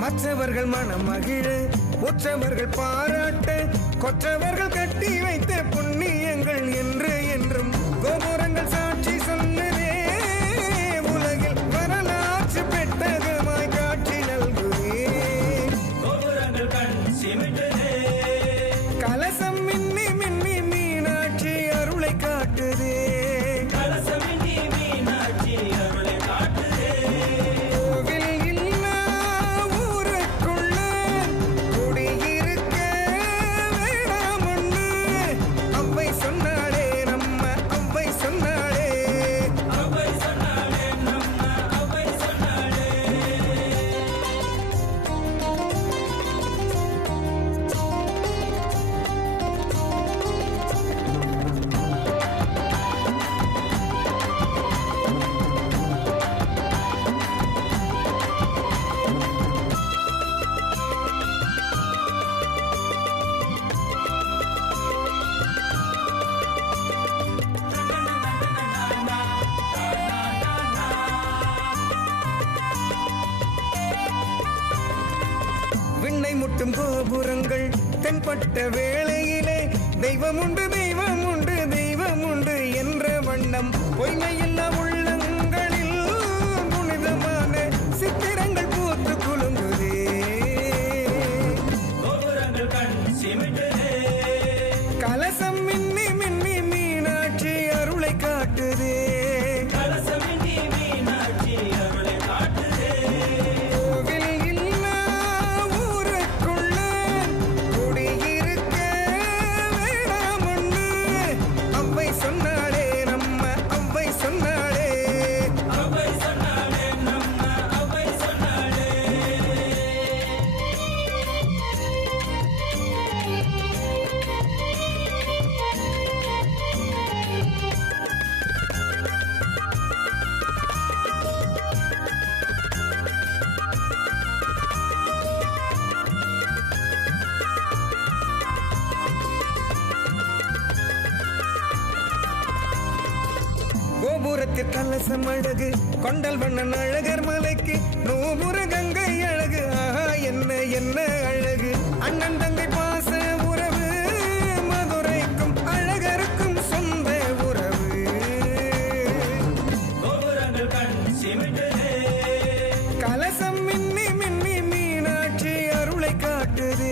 மற்றவர்கள் மனம் மகிழ, உற்றவர்கள் பாராட்ட, கொற்றவர்கள் கட்டி வைத்த புண்ணியங்கள் என்று என்றும் கோபுரங்கள் சாட்சி சொன்னதே. உலகில் வரலாற்று பெட்டகமாய் காட்சி நல்குதே. கோபுரங்கள் கண் சிமிட்டுதே. கலசம் மின்னி மின்னி மீனாட்சி அருளை காட்டுதே. கோபுரங்கள் தென்பட்ட வேளையிலே தெய்வம் உண்டு தெய்வம் உண்டு தெய்வம் உண்டு என்ற வண்ணம் பொய்மையில்லா உள்ளங்களில் புனிதமான சித்திரங்கள் பூத்து குலுங்குதே. கலசம் மின்னி மின்னி மீனாட்சி அருளை காட்டுதே. கோபுரத்தில் கலசம் அழகு, கொண்டல் வண்ணன் அழகர் மலைக்கு நூபுர கங்கை அழகு. ஆஹா என்ன என்ன அழகு! அண்ணன் தங்கை பாச உறவு, மதுரைக்கும் அழகருக்கும் சொந்த உறவு. கலசம் மின்னி மின்னி மீனாட்சி அருளை காட்டுது.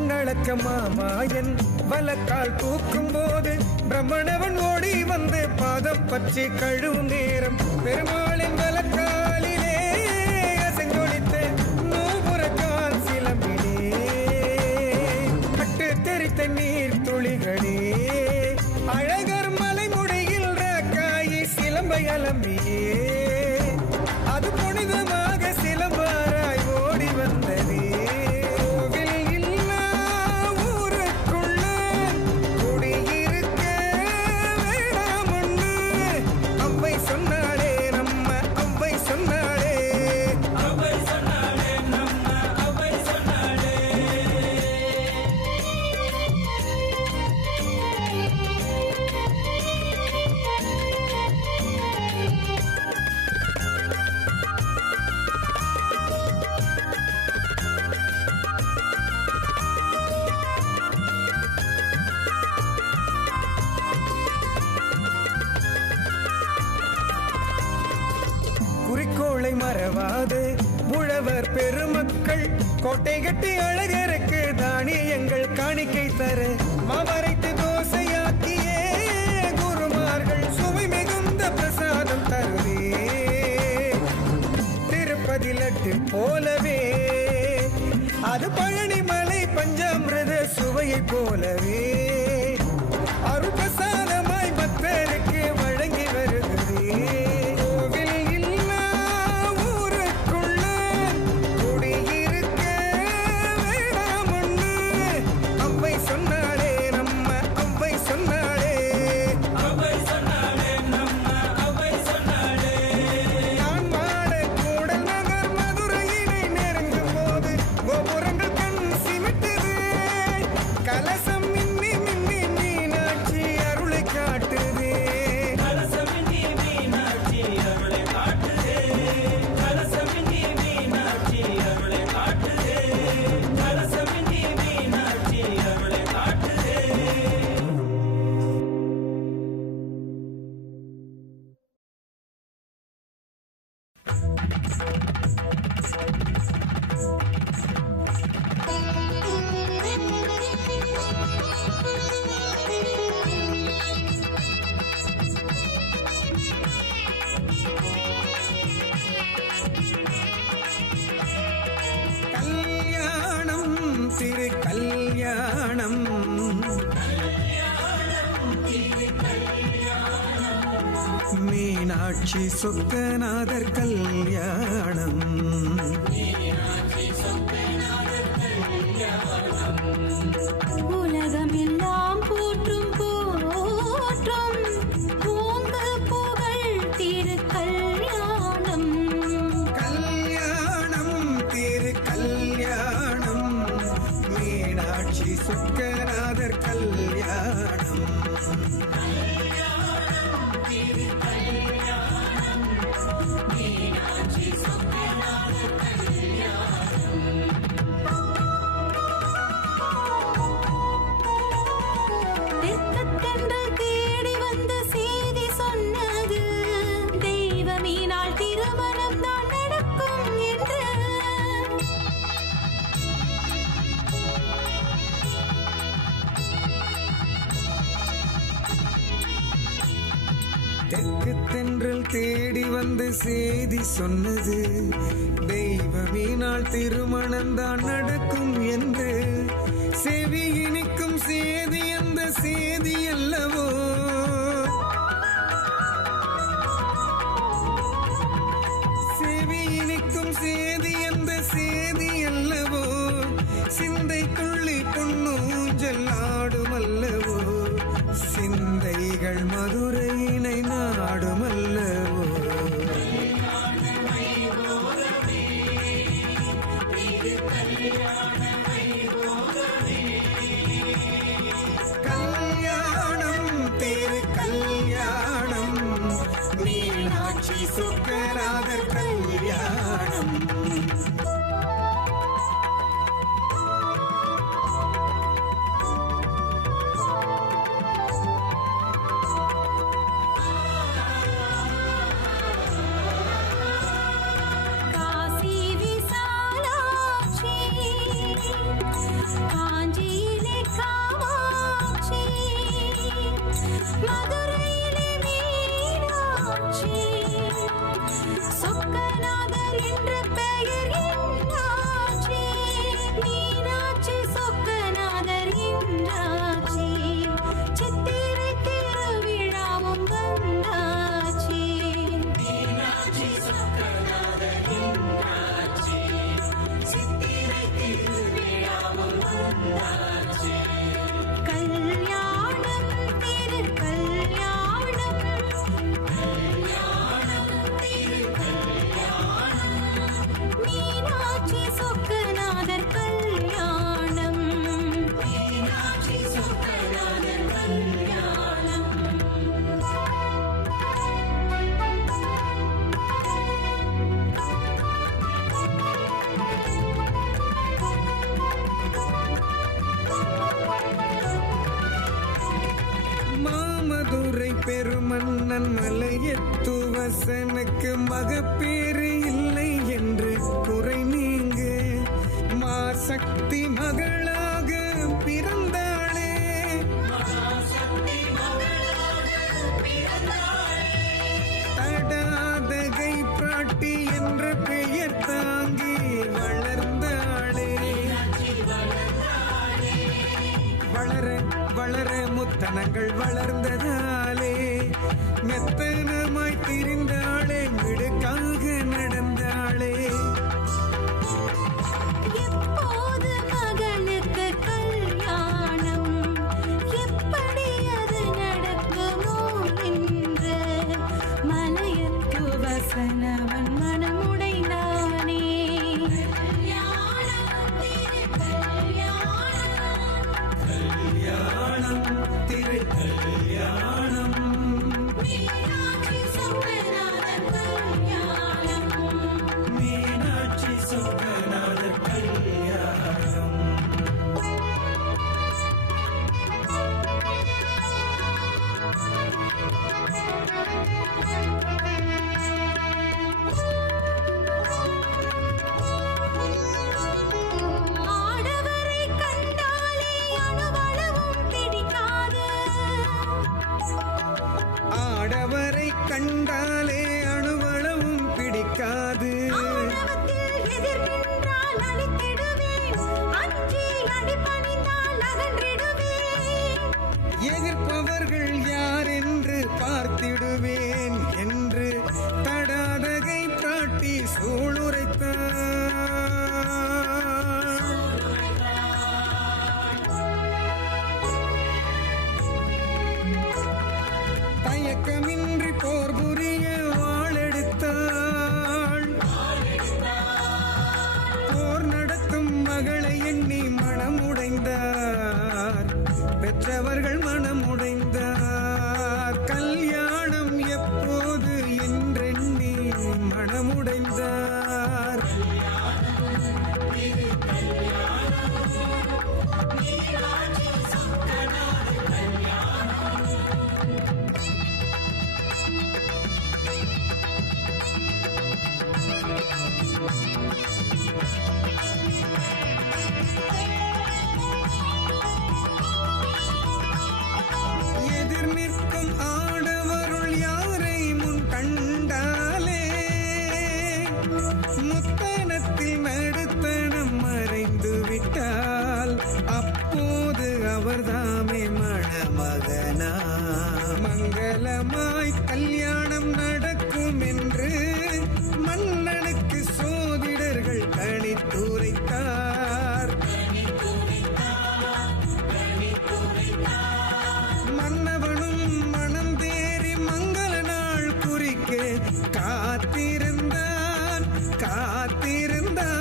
மண்ணளக்க மாமாயன் வலக்கால் தூக்கும் போது பிரம்மணவன் ஓடி வந்து பாதம் பற்றி கழுவும் நேரம் பெருமாளின் வலக்காலிலே அசைந்தொழித்த நூபுரக்கால் சிலம்பிலே பட்டு தெரித்த நீர் துளிகளே அழகர் மலைமுடியில் ராக்காயி சிலம்பை அலம்பியே அது புனிதமாக சிலம்பாராய் ஓடி வந்ததே. கோவில் இல்லா ஊருக்குள்ள குடியிருக்க வேணாமுன்னு அவ்வை சொன்னாளே நம்ம அவ்வை சொன்னாளே அவ்வை சொன்னாளே நம்ம அவ்வை சொன்னாளே. குறிக்கோளை மறவாது உழவர் பெருமக்கள் கோட்டை கட்டி அழகருக்கு தானியங்கள் காணிக்கை தர மாவரைத்து தோசையாக்கியே குருமார்கள் சுவை மிகுந்த பிரசாதம் தருவே. திருப்பதி லட்டு போலவே அது பழனிமலை பஞ்சாமிரத சுவையை போலவே அருள்பிரசாதமாய் பக்தருக்கு வழங்கி வருகிறதே. திரு கல்யாணம் மீனாட்சி சொக்கநாதர் கல்யாணம் உலகம் எல்லாம் போற்றும் போற்றும் பூங்கு புகழ் திரு கல்யாணம் கல்யாணம் திரு கல்யாணம் மீனாட்சி சொக்கநாதர் கல்யாணம் தெற்கு தென்றல் தேடி வந்து செய்தி சொன்னது தெய்வமீனால் திருமணம்தான் நடக்கும் என்று செவி இனிக்கும் சேதி அந்த சேதி அல்லவோ செவி இனிக்கும் சேதி அந்த சேதி அல்லவோ சிந்தை துள்ளி பொன்னூஞ்சல் ஆடும் அல்லவோ சிந்தைகள் மதுரையினை நாடுமல்லவோ கல்யாணம் திரு கல்யாணம் மீனாட்சி சொக்கநாதர் கல்யாணம் காஞ்சி பெருமான் மலையத்துவசனுக்கு மகப்பேறு இல்லை என்று குறை நீங்க மாசக்தி மகளாக பிறந்தாளே. தடாதகை பிராட்டி என்ற பெயர் தாங்கி வளர்ந்தாளே. வளர வளர முத்தனங்கள் வளர்ந்ததாலே மெத்தனமாய் திரிந்தாளே, மிடுக்காக நடந்தாளே. எப்போது மகனுக்கு கல்யாணம், எப்படி அது நடக்குமோ என்று மலையத்துவசனவன் மனமுடைந்தானே. கல்யாணம் திரு கல்யாணம் மீனாட்சி சொக்கநாதர் கல்யாணம். மீனாட்சி சொக்கநாதர் கல்யாணம். ஆடவரை கண்டாலே அணுவளவும் பிடிக்காது. ஆடவரை கண்டாலே அணுவளவும் பிடிக்காது. ஆணவத்தில் எதிர் நின்றால் அழித்திடுவேன், அஞ்சி அடிபணிந்தால் அகன்றிடுவேன். எதிர்ப்பவர்கள் யார் என்று பார்த்திடுவேன் என்று தடாதகை பிராட்டி சூளுரைத்தார். தயக்கமின்றி போர் புரிய வாளெடுத்தாள். போர் நடத்தும் மகளை எண்ணி மனமுடைந்தார், பெற்றவர்கள் மனமுடைந்தார். கல்யாணம் எப்போது என்றெண்ணி மனமுடைந்தார். எதிர் நிற்கும் ஆடவருள் யாரை முன் கண்டாலே முத்தனத்தில் நடுத்தனம் மறைந்து விட்டால் அப்போது அவர்தாமே மணமகனா. மங்களமாய் கல்யாணம் நடக்கும் என்று மன்னனுக்கு சோதிடர்கள் கணித்துரைத்தார். மன்னவனும் மனம் தேறி மங்கள நாள் குறிக்க காத்திருந்தான் காத்திருந்தான்.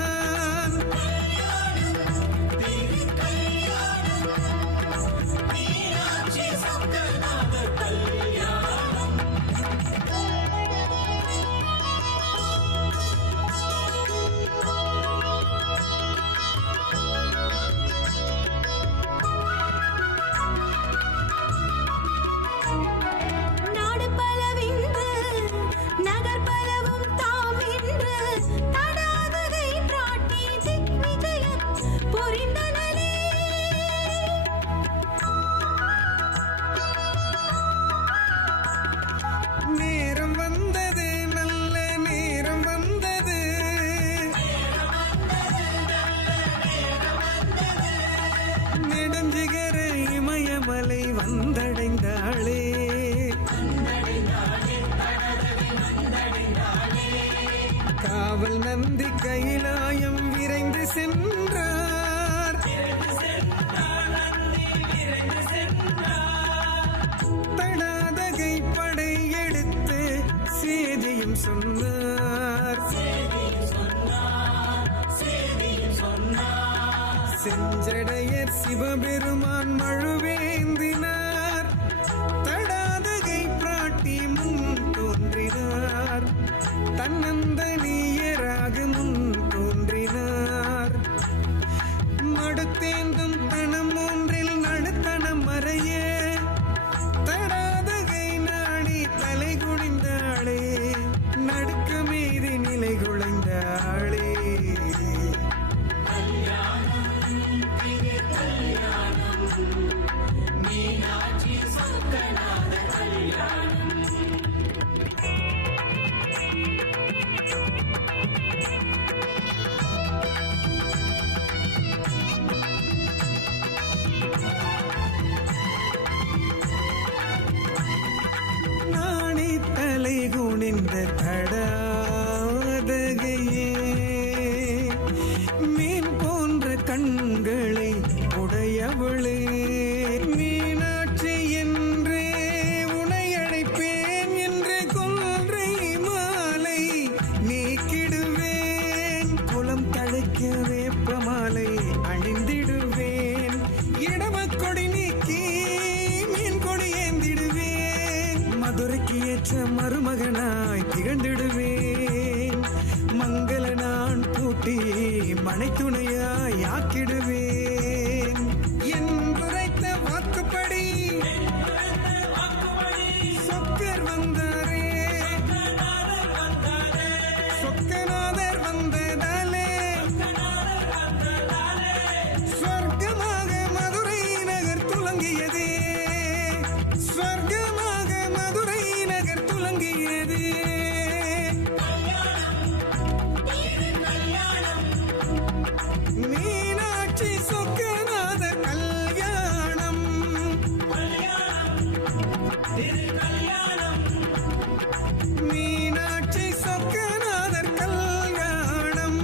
நாடு பலவின்று நகர் பலவும் தாம் என்று தடாதகை பிராட்டி திக்விஜயம் புரிந்தனளே. நேரம் வந்தது, நல்ல நேரம் வந்தது. நெடுஞ்சிகர இமயமலை வந்தடைந்தாளே. காவல் நந்தி கைலாயம் விரைந்து சென்றார். தடாதகை படையெடுத்து சேதியும் சொன்னார். செஞ்சடையர் சிவபெருமான் மழுவேந்தினார். தடாதகை பிராட்டி முன் தோன்றினார். தன்னந்தனியராக முன் தோன்றினார். மடுத்தேந்தும் தனம் ஒன்றில் நடுத்தனம் மறைய தடாதகை நாடி தலை கட்டி மனைத்துணையாய் ஆக்கிடுவேன். என் உரைத்த வாக்குப்படி சொக்கர் வந்தாரே, சொக்கநாதர் வந்ததாலே சொர்க்கமாக மதுரை நகர் துலங்கியதே, சொர்க்கமாக மதுரை நகர் துலங்கியதே. மீனாட்சி சொக்கநாதர் கல்யாணம், மீனாட்சி சொக்கநாதர் கல்யாணம்.